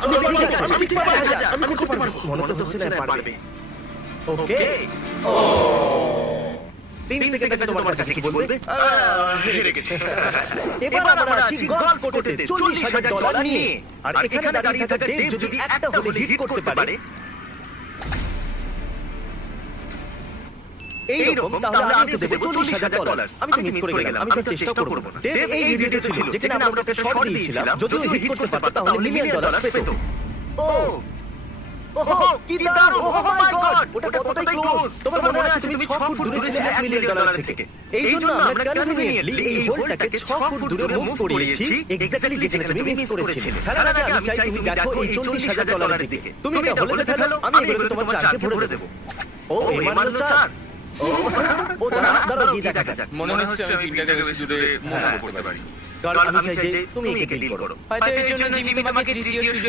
ঠিক আছে, আমি ঠিক 12,000 আমি করতে পারবো। মনে তো হচ্ছে না পারবে। ওকে। ও 3 সেকেন্ড আছে তোমার কাছে কিছু বলবে? হেরে গেছি। এবার আমরা আছি গলফ কোর্টেতে $40,000 নিয়ে। আর এখানে দাঁড়িয়ে থাকা ডেভ যদি একটা হলে হিট করতে পারে এইরকম, তাহলে আমি ওকে দেবো $40,000। আমি তো মিস করে গেলাম, আমি তো চেষ্টা করবো না। ডেভ এই ভিডিওতে ছিল যেখানে আমরা ওকে শট দিয়েছিলাম, যদিও হিট করতে পারতো তাহলে $1 মিলিয়ন পেত। ও ওহ কি দারুণ! ওহ মাই গড, ওটা কতটাই ক্লোজ! তোমার মনে আছে তুমি 6 ফুট দূরে ছিলে $1 মিলিয়ন থেকে। এই জন্য আমরা কনভিনিয়েন্টলি এই হোলটাকে 6 ফুট দূরে মুভ করিয়েছি, এক্স্যাক্টলি যেখানে তুমি মিস করেছিলে। খেলার আগে আমি চাই তুমি দেখো এই $40,000 এর দিকে। তুমি এটা হলে ফেলো, আমি এগুলো তোমার চারকে ভরে দেব। ও এই মানলো 4। ও দাঁড়াও কি দেখা যাক। মনে হচ্ছে আমি তিনটাকে বেশি দূরে মুভ করতে পারি। কারণ আমি চাই যে তুমি একে ডিল করো। হয়তো এর জন্য জিমি তোমাকে দ্বিতীয় সুযোগ